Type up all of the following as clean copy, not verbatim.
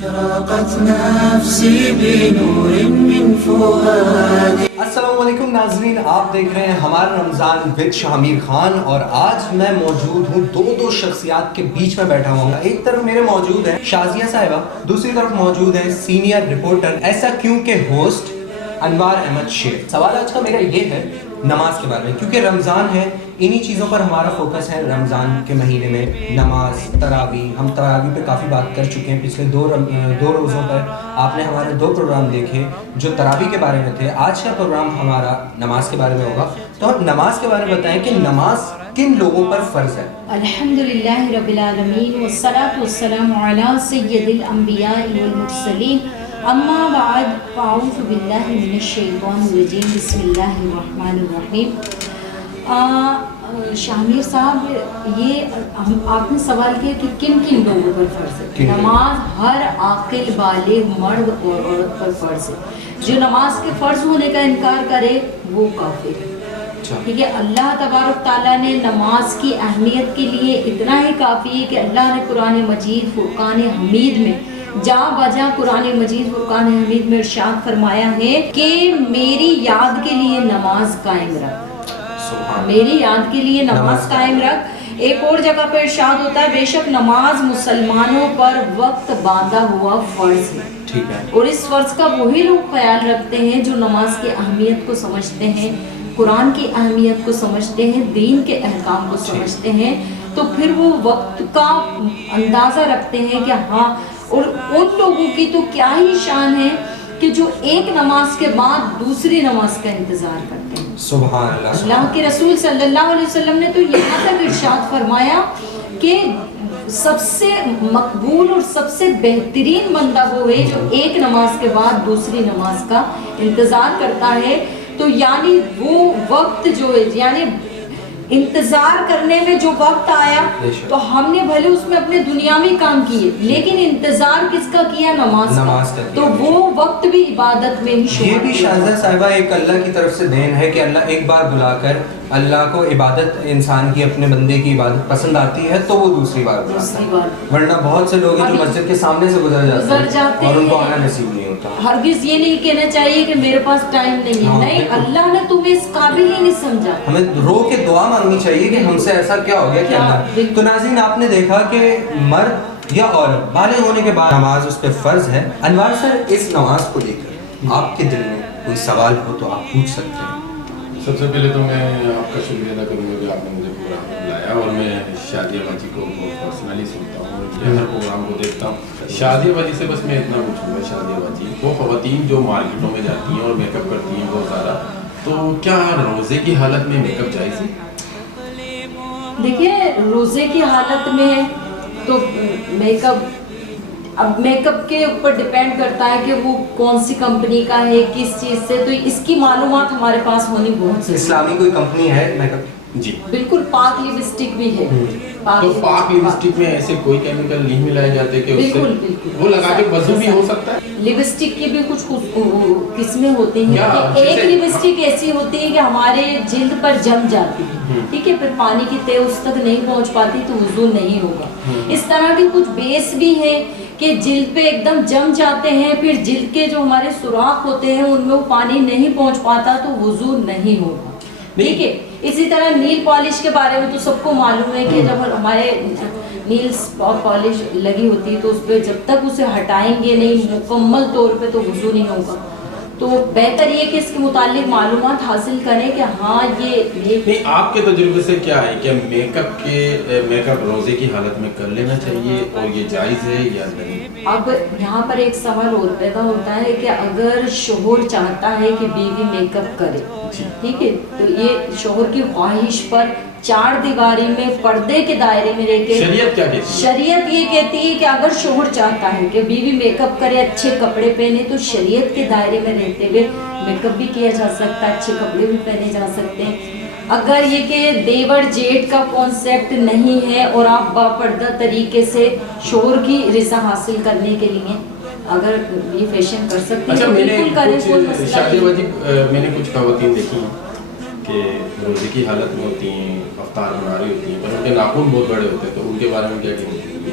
أشرقت نفسي بنور من فؤادي. السلام علیکم ناظرین، آپ دیکھ رہے ہیں ہمارا رمضان وتھ شامیر خان، اور آج میں موجود ہوں دو شخصیات کے بیچ میں بیٹھا ہوں. ایک طرف میرے موجود ہیں شازیہ صاحبہ، دوسری طرف موجود ہیں سینئر رپورٹر ایسا کیوں کے ہوسٹ انوار احمد شیر. سوال آج کا میرا یہ ہے نماز کے بارے میں، کیونکہ رمضان ہے، انہی چیزوں پر ہمارا فوکس ہے. رمضان کے مہینے میں نماز، تراویح، ہم تراویح پہ کافی بات کر چکے ہیں. پچھلے دو روزوں پر آپ نے ہمارے 2 پروگرام دیکھے جو تراویح کے بارے میں تھے. آج کا پروگرام ہمارا نماز کے بارے میں ہوگا. تو ہم نماز کے بارے میں بتائیں کہ نماز کن لوگوں پر فرض ہے. الحمدللہ رب العالمین والصلاة والسلام علی سید الانبیاء والمرسلین، اما بعد فاعوذ باللہ من الشیطان الرجیم، بسم اللہ الرحمن الرحیم. شامیر صاحب، یہ آپ نے سوال کیا کہ کن کن لوگوں پر فرض ہے. نماز ہر عاقل بالغ مرد اور عورت پر فرض ہے. جو نماز کے فرض ہونے کا انکار کرے وہ کافر ہے. ٹھیک ہے، اللہ تبارک تعالیٰ نے نماز کی اہمیت کے لیے اتنا ہی کافی ہے کہ اللہ نے قرآن مجید فرقان حمید میں جا بجا قرآن مجید فرقان حمید میں ارشاد فرمایا ہے کہ میری یاد کے لیے نماز قائم رکھ، میری یاد کے لیے نماز قائم رکھ. ایک اور جگہ پر ارشاد ہوتا ہے بے شک نماز مسلمانوں پر وقت باندھا ہوا فرض ہے. ٹھیک ہے، اور اس فرض کا وہی لوگ خیال رکھتے ہیں جو نماز کی اہمیت کو سمجھتے ہیں، قرآن کی اہمیت کو سمجھتے ہیں، دین کے احکام کو سمجھتے ہیں. تو پھر وہ وقت کا اندازہ رکھتے ہیں کہ ہاں. اور ان لوگوں کی تو کیا ہی شان ہے کہ جو ایک نماز کے بعد دوسری نماز کا انتظار کرتے ہیں. سبحان اللہ. اللہ کے رسول صلی اللہ علیہ وسلم نے تو یہاں تک ارشاد فرمایا کہ سب سے مقبول اور سب سے بہترین بندہ وہ ہے جو ایک نماز کے بعد دوسری نماز کا انتظار کرتا ہے. تو یعنی وہ وقت جو ہے، یعنی انتظار کرنے میں جو وقت آیا تو ہم نے بھلے اس میں اپنے دنیاوی کام کیے، لیکن انتظار کس کا کیا؟ نماز کا. تو وہ وقت بھی عبادت میں ہی شامل. یہ بھی شازیہ صاحبہ ایک اللہ کی طرف سے دین ہے کہ اللہ ایک بار بلا کر، اللہ کو عبادت انسان کی، اپنے بندے کی عبادت پسند آتی ہے تو وہ دوسری بار بلاتا ہے. ورنہ بہت سے لوگ ہیں جو مسجد کے سامنے سے گزر جاتے ہیں اور ان کو آنا نصیب نہیں ہوتا. ہرگز یہ نہیں کہنا چاہیے کہ میرے پاس ٹائم نہیں ہے. نہیں، اللہ نے تمہیں اس قابل ہی نہیں سمجھا. ہمیں رو کے دعا مانگنی چاہیے کہ ہم سے ایسا کیا ہو گیا کہ اللہ. تو ناظرین، آپ نے دیکھا کہ مرد یا عورت بالغ ہونے کے بعد نماز اس پہ فرض ہے. انوار سر، اس نماز کو لے کر آپ کے دل میں کوئی سوال ہو تو آپ پوچھ سکتے ہیں. سب سے پہلے تو میں آپ کا شکریہ ادا کروں گا کہ آپ نے مجھے پروگرام میں بلایا، اور میں شازیہ باجی کو بہت پرسنلی سنتا ہوں، ہر پروگرام کو دیکھتا ہوں. شازیہ باجی سے بس میں اتنا پوچھوں گا، شازیہ باجی وہ خواتین جو مارکیٹوں میں جاتی ہیں اور میک اپ کرتی ہیں بہت زیادہ، تو کیا روزے کی حالت میں میک اپ جائز ہے؟ دیکھیے، روزے کی حالت میں تو میک اپ، اب میک اپ کے اوپر ڈیپینڈ کرتا ہے کہ وہ کون سی کمپنی کا ہے، کس چیز سے. تو اس کی معلومات ہمارے پاس ہونی بہت ضروری ہے. اسلامی کوئی کمپنی ہے میک اپ؟ جی بالکل. پاک لپسٹک بھی ہے. تو پاک لپسٹک میں ایسے کوئی کیمیکل نہیں ملائے جاتے کہ اس سے وہ لگا کے وضو بھی ہو سکتا ہے؟ لپسٹک کی بھی کچھ قسمیں ہوتی ہیں کہ ایک لپسٹک ایسی ہوتی ہے کہ ہمارے جلد پر جم جاتی ہے، ٹھیک ہے، پھر پانی کی تہ اس تک نہیں پہنچ پاتی تو وضو نہیں ہوگا. اس طرح کے کچھ بیس بھی ہے کہ جلد پہ ایک دم جم جاتے ہیں، پھر جلد کے جو ہمارے سوراخ ہوتے ہیں ان میں وہ پانی نہیں پہنچ پاتا تو وضو نہیں ہوگا. ٹھیک ہے. اسی طرح نیل پالش کے بارے میں تو سب کو معلوم ہے کہ جب ہمارے نیلز پالش لگی ہوتی ہے تو اس پہ جب تک اسے ہٹائیں گے نہیں مکمل طور پہ تو وضو نہیں ہوگا. تو بہتر یہ کہ اس کے متعلق معلومات حاصل کریں کہ ہاں یہ نہیں. آپ کے تجربے سے کیا ہے کہ میک اپ روزے کی حالت میں کر لینا چاہیے اور یہ جائز ہے یا نہیں؟ اب یہاں پر ایک سوال اور پیدا ہوتا ہے کہ اگر شوہر چاہتا ہے کہ بیوی میک اپ کرے، ٹھیک ہے، تو یہ شوہر کی خواہش پر 4 دیواری میں پردے کے دائرے میں رہ کے شریعت کیا کہتی ہے؟ شریعت یہ کہتی ہے کہ اگر شوہر چاہتا ہے کہ بیوی میک اپ کرے، اچھے کپڑے پہنے، تو شریعت کے دائرے میں رہتے ہوئے میک اپ بھی کیا جا سکتا ہے، اچھے کپڑے بھی پہنے جا سکتے ہیں. اگر یہ کہ دیور جیٹ کا کانسیپٹ نہیں ہے اور آپ باپردہ طریقے سے شوہر کی رضا حاصل کرنے کے لیے اگر یہ فیشن کر سکتے ہیں تو بالکل کریں، کوئی مسئلہ نہیں. میں نے کچھ خواتین دیکھی کہ روزے کی حالت میں ہوتی ہیں، افطار بنا رہی ہوتی ہیں، پر ان کے ناخن بہت بڑے ہوتے ہیں، تو ان کے بارے میں کیا کہیں گے؟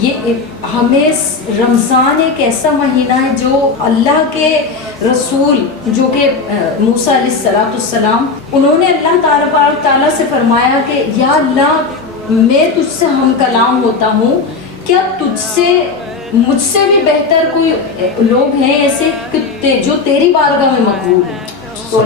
یہ ہمیں رمضان ایک ایسا مہینہ ہے جو اللہ کے رسول جو کہ موسیٰ علیہ السلام انہوں نے اللہ تعالیٰ سے فرمایا کہ یا اللہ میں تجھ سے ہم کلام ہوتا ہوں، کیا مجھ سے بھی بہتر کوئی لوگ ہیں ایسے کہ جو تیری بارگاہ میں مقبول ہیں. تو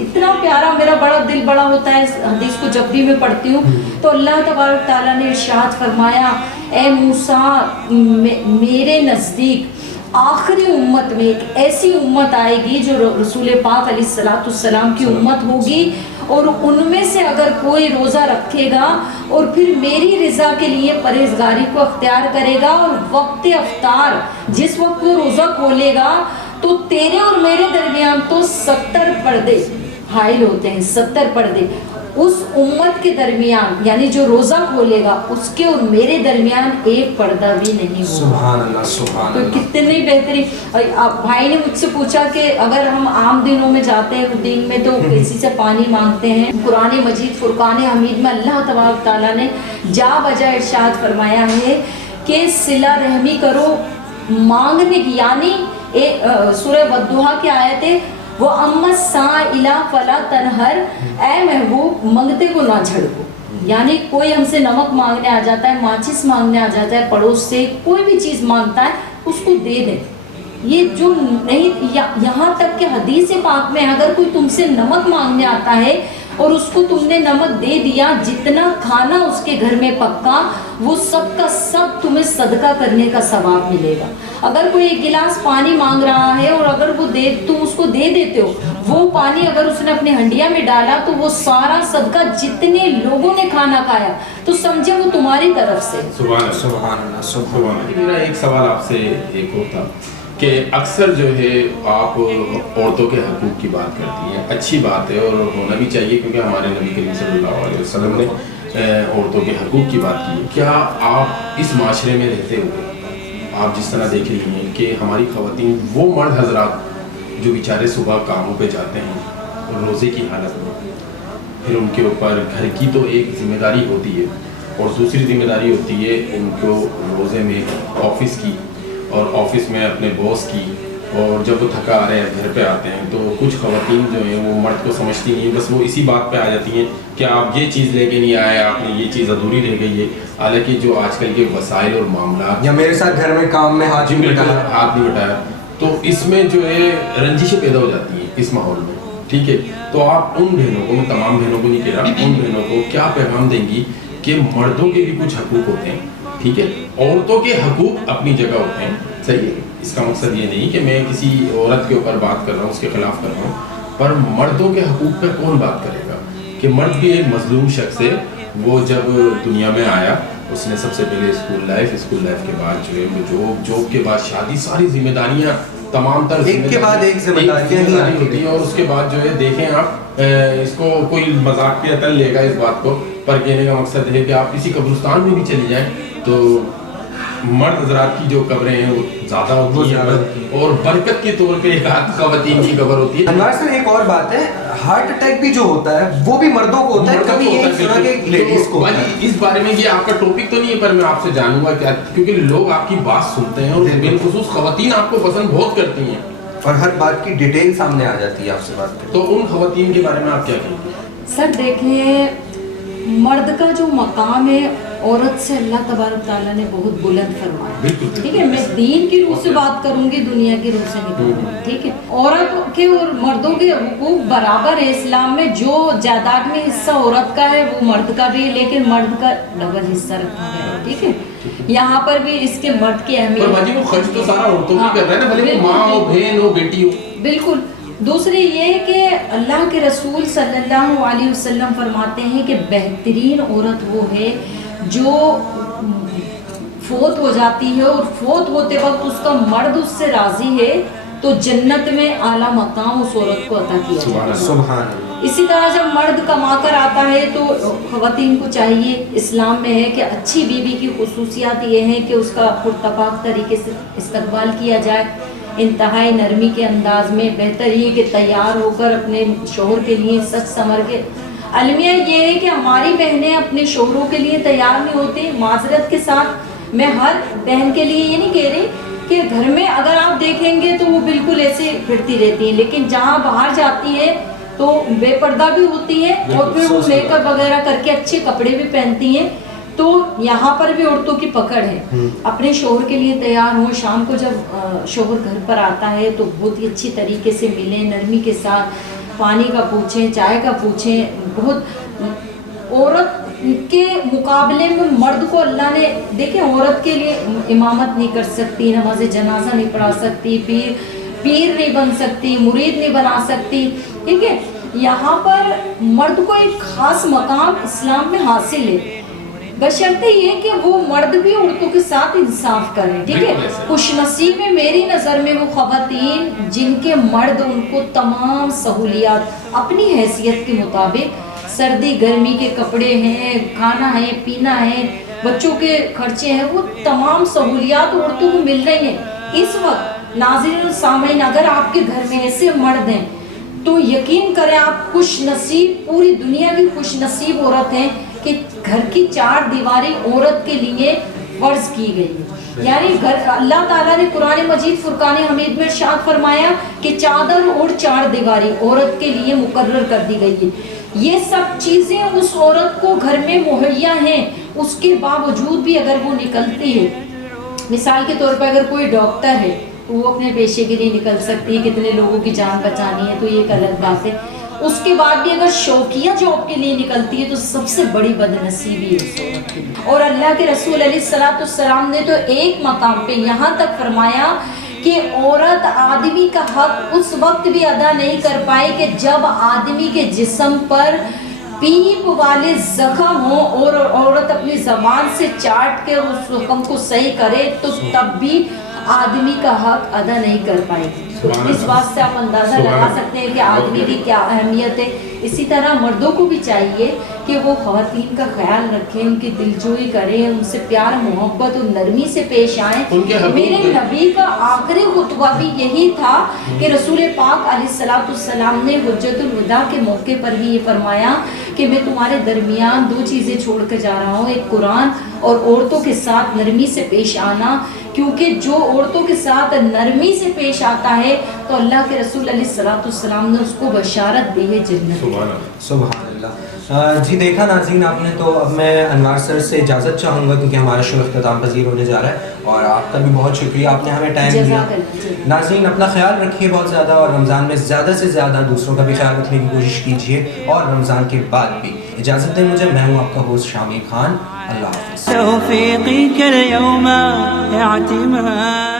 اتنا پیارا میرا دل بڑا ہوتا ہے اس حدیث کو جب بھی میں پڑھتی ہوں. تو اللہ تبارک تعالیٰ نے ارشاد فرمایا اے موسیٰ میرے نزدیک آخری امت میں ایک ایسی امت آئے گی جو رسول پاک علیہ السلام کی امت ہوگی، اور ان میں سے اگر کوئی روزہ رکھے گا اور پھر میری رضا کے لیے پرہیزگاری کو اختیار کرے گا اور وقت افطار جس وقت وہ روزہ کھولے گا تو تیرے اور میرے درمیان تو 70 پردے حائل ہوتے ہیں، 70 پردے اس امت کے درمیان، یعنی جو روزہ کھولے گا اس کے اور میرے درمیان ایک پردہ بھی نہیں ہوگا. سبحان اللہ سبحان تو اللہ. کتنی بہترین. بھائی نے مجھ سے پوچھا کہ اگر ہم عام دنوں میں جاتے ہیں روٹین میں تو کسی سے پانی مانگتے ہیں، قرآن مجید فرقان حمید میں اللہ تبارک تعالیٰ نے جا بجا ارشاد فرمایا ہے کہ صلہ رحمی کرو مانگنے کی، یعنی سورہ والضحیٰ کی آیت ہے وہ اما السائل فلا تنہر، اے محبوب منگتے کو نہ جھڑکو. یعنی کوئی ہم سے نمک مانگنے آ جاتا ہے، ماچس مانگنے آ جاتا ہے، پڑوس سے کوئی بھی چیز مانگتا ہے اس کو دے دیں. یہ جو نہیں، یہاں تک کہ حدیث پاک میں اگر کوئی تم سے نمک مانگنے آتا ہے اور اس کو تم نے نمک دے دیا، جتنا کھانا اس کے گھر میں پکا وہ سب کا سب تمہیں صدقہ کرنے کا ثواب ملے گا. اگر کوئی ایک گلاس پانی مانگ رہا ہے اور اگر وہ تم اس کو دے دیتے ہو، وہ پانی اگر اس نے اپنے ہنڈیا میں ڈالا تو وہ سارا صدقہ جتنے لوگوں نے کھانا کھایا تو سمجھے وہ تمہاری طرف سے. سبحان اللہ سبحان اللہ سبحان اللہ. میرا ایک سوال آپ سے ایک اور تھا کہ اکثر جو ہے آپ عورتوں کے حقوق کی بات کرتی ہیں، اچھی بات ہے اور ہونا بھی چاہیے کیونکہ ہمارے نبی کریم صلی اللہ علیہ وسلم نے عورتوں کے حقوق کی بات کی ہے. کیا آپ اس معاشرے میں رہتے ہوئے آپ جس طرح دیکھ رہی ہیں کہ ہماری خواتین وہ مرد حضرات جو بیچارے صبح کاموں پہ جاتے ہیں روزے کی حالت میں، پھر ان کے اوپر گھر کی تو ایک ذمہ داری ہوتی ہے اور دوسری ذمہ داری ہوتی ہے ان کو روزے میں آفس کی اور آفس میں اپنے باس کی، اور جب وہ تھکا آ رہے ہیں گھر پہ آتے ہیں تو کچھ خواتین جو ہیں وہ مرد کو سمجھتی نہیں ہیں، بس وہ اسی بات پہ آ جاتی ہیں کہ آپ یہ چیز لے کے نہیں آئے، آپ نے یہ چیز ادھوری رہ گئی ہے. حالانکہ جو آج کل کے وسائل اور معاملات، یا میرے ساتھ گھر میں کام میں ہاتھ نہیں بٹایا، تو اس میں جو ہے رنجشیں پیدا ہو جاتی ہیں اس ماحول میں. ٹھیک ہے، تو آپ ان بہنوں کو، میں تمام بہنوں کو نہیں کہہ رہا، ان بہنوں کو کیا پیغام دیں گی کہ مردوں کے بھی کچھ حقوق ہوتے ہیں، ٹھیک ہے، عورتوں کے حقوق اپنی جگہ ہوتے ہیں، صحیح ہے. اس کا مقصد یہ نہیں کہ میں کسی عورت کے اوپر بات کر رہا ہوں، اس کے خلاف کر رہا ہوں، پر مردوں کے حقوق پہ کون بات کرے گا کہ مرد بھی ایک مظلوم شخص ہے. وہ جب دنیا میں آیا اس نے سب سے پہلے اسکول لائف کے بعد جو ہے جاب کے بعد شادی، ساری ذمہ داریاں تمام تر ایک کے بعد ایک ذمہ داریاں ہوتی ہیں، اور اس کے بعد جو ہے دیکھیں آپ اس کو کوئی مذاق کے عطل لے گا اس بات کو، پر کہنے کا مقصد ہے کہ آپ کسی قبرستان میں بھی چلی جائیں تو مرد حضرات کی جو قبریں ہیں وہ زیادہ ہوتی ہیں اور برکت کے طور پہ ایک آدھ خواتین کی قبر ہوتی ہے. انوار صاحب ایک اور بات ہے، ہارٹ اٹیک بھی جو ہوتا ہے وہ بھی مردوں کو ہوتا ہے، کبھی یہ سنا کہ لیڈیز کو ہوتا ہے. اس بارے میں یہ آپ کا ٹاپک تو نہیں ہے، پر میں آپ سے جانوں گا کیونکہ لوگ آپ کی بات سنتے ہیں اور بالخصوص خواتین آپ کو پسند بہت کرتی ہیں اور ہر بات کی ڈیٹیل سامنے آ جاتی ہے آپ سے بات کریں. تو ان خواتین کے بارے میں آپ کیا کہیں گے؟ سر دیکھیں، مرد کا جو مقام ہے عورت سے اللہ تبارک تعالیٰ نے بہت بلند فرمایا. ٹھیک ہے، میں دین کی روح سے بات کروں گی، دنیا کی روح سے نہیں کروں گی. ٹھیک ہے، عورت کے اور مردوں کے حقوق برابر ہے اسلام میں. جو جائیداد میں حصہ عورت کا ہے وہ مرد کا بھی ہے، لیکن مرد کا ڈبل حصہ رکھا گیا ہے. ٹھیک ہے، یہاں پر بھی اس کے مرد کی اہمیت، پر باجی وہ خرچ تو سارا عورتوں کی کر رہا ہے نا، بھلے وہ ماں ہو، بہن ہو، بیٹی ہو. بالکل. دوسری یہ کہ اللہ کے رسول صلی اللہ علیہ وسلم فرماتے ہیں کہ بہترین عورت وہ ہے جو فوت ہو جاتی ہے اور فوت ہوتے وقت اس کا مرد اس سے راضی ہے تو جنت میں اعلیٰ مقام اس عورت کو عطا کیا جائے. سبحان اللہ. اسی طرح جب مرد کما کر آتا ہے تو خواتین کو چاہیے، اسلام میں ہے کہ اچھی بیوی کی خصوصیات یہ ہیں کہ اس کا پرتپاک طریقے سے استقبال کیا جائے، انتہائی نرمی کے انداز میں. بہتر یہ کہ تیار ہو کر اپنے شوہر کے لیے سچ سنور کے. المیہ یہ ہے کہ ہماری بہنیں اپنے شوہروں کے لیے تیار نہیں ہوتی. معذرت کے ساتھ میں ہر بہن کے لیے یہ نہیں کہہ رہی کہ گھر میں اگر آپ دیکھیں گے تو وہ بالکل ایسے پھرتی رہتی ہیں، لیکن جہاں باہر جاتی ہے تو بے پردہ بھی ہوتی ہے اور پھر وہ میک اپ وغیرہ کر کے اچھے کپڑے بھی پہنتی ہیں. تو یہاں پر بھی عورتوں کی پکڑ ہے، اپنے شوہر کے لیے تیار ہوں. شام کو جب شوہر گھر پر آتا ہے تو بہت ہی اچھی طریقے سے ملیں، نرمی کے ساتھ پانی کا پوچھیں، چائے کا پوچھیں. بہت عورت کے مقابلے میں مرد کو اللہ نے دیکھیں، عورت کے لیے امامت نہیں کر سکتی، نماز جنازہ نہیں پڑھا سکتی، پیر نہیں بن سکتی، مرید نہیں بنا سکتی، ٹھیک ہے. یہاں پر مرد کو ایک خاص مقام اسلام میں حاصل ہے، بشرطے یہ کہ وہ مرد بھی عورتوں کے ساتھ انصاف کریں، ٹھیک ہے. خوش نصیب ہے میری نظر میں وہ خواتین جن کے مرد ان کو تمام سہولیات اپنی حیثیت کے مطابق، سردی گرمی کے کپڑے ہیں، کھانا ہے، پینا ہے، بچوں کے خرچے ہیں، وہ تمام سہولیات عورتوں کو مل رہی ہیں اس وقت. ناظرین سامعین، اگر آپ کے گھر میں ایسے مرد ہیں تو یقین کریں آپ خوش نصیب، پوری دنیا کی خوش نصیب عورت ہیں کہ گھر کی چار دیواری عورت کے لیے فرض کی گئی ہے. یعنی اللہ تعالیٰ نے قرآن مجید فرقان حمید میں ارشاد فرمایا کہ چادر اور چار دیواری عورت کے لیے مقرر کر دی گئی ہے. یہ سب چیزیں اس عورت کو گھر میں مہیا ہیں، اس کے باوجود بھی اگر وہ نکلتی ہے، مثال کے طور پر اگر کوئی ڈاکٹر ہے تو وہ اپنے پیشے کے لیے نکل سکتی ہے، کتنے لوگوں کی جان بچانی ہے تو یہ ایک الگ بات ہے. اس کے بعد بھی اگر شوقیہ جاب کے لیے نکلتی ہے تو سب سے بڑی بد نصیبی ہے اس عورت کی. اور اللہ کے رسول علیہ الصلوۃ والسلام نے تو ایک مقام پہ یہاں تک فرمایا کہ عورت آدمی کا حق اس وقت بھی ادا نہیں کر پائے کہ جب آدمی کے جسم پر پیپ والے زخم ہوں اور عورت اپنی زبان سے چاٹ کے اس زخم کو صحیح کرے تو تب بھی آدمی کا حق ادا نہیں کر پائے گی. اس بات سے آپ اندازہ لگا سکتے ہیں کہ آدمی کی کیا اہمیت ہے. اسی طرح مردوں کو بھی چاہیے کہ وہ خواتین کا خیال رکھیں، ان کی دلجوئی کریں، ان سے پیار محبت اور نرمی سے پیش آئیں. میرے نبی کا آخری خطبہ بھی یہی تھا کہ رسول پاک علیہ الصلوۃ والسلام نے حجۃ الوداع کے موقع پر بھی یہ فرمایا کہ میں تمہارے درمیان دو چیزیں چھوڑ کر جا رہا ہوں، ایک قرآن اور عورتوں کے ساتھ نرمی سے پیش آنا. کیونکہ جو عورتوں کے ساتھ نرمی سے پیش آتا ہے تو اللہ کے رسول علیہ الصلوۃ والسلام نے اس کو بشارت دی ہے جنت. سبحان اللہ. جی دیکھا ناظرین آپ نے، تو اب میں انوار سر سے اجازت چاہوں گا کیونکہ ہمارا شو اختتام پذیر ہونے جا رہا ہے، اور آپ کا بھی بہت شکریہ، آپ نے ہمیں ٹائم دیا. ناظرین اپنا خیال رکھیے بہت زیادہ، اور رمضان میں زیادہ سے زیادہ دوسروں کا بھی خیال رکھنے کی کوشش کیجیے، اور رمضان کے بعد بھی. اجازت دیں مجھے، میں ہوں آپ کا ہوسٹ شامر خان. اللہ حافظ. توفيقك اليوم اعتماد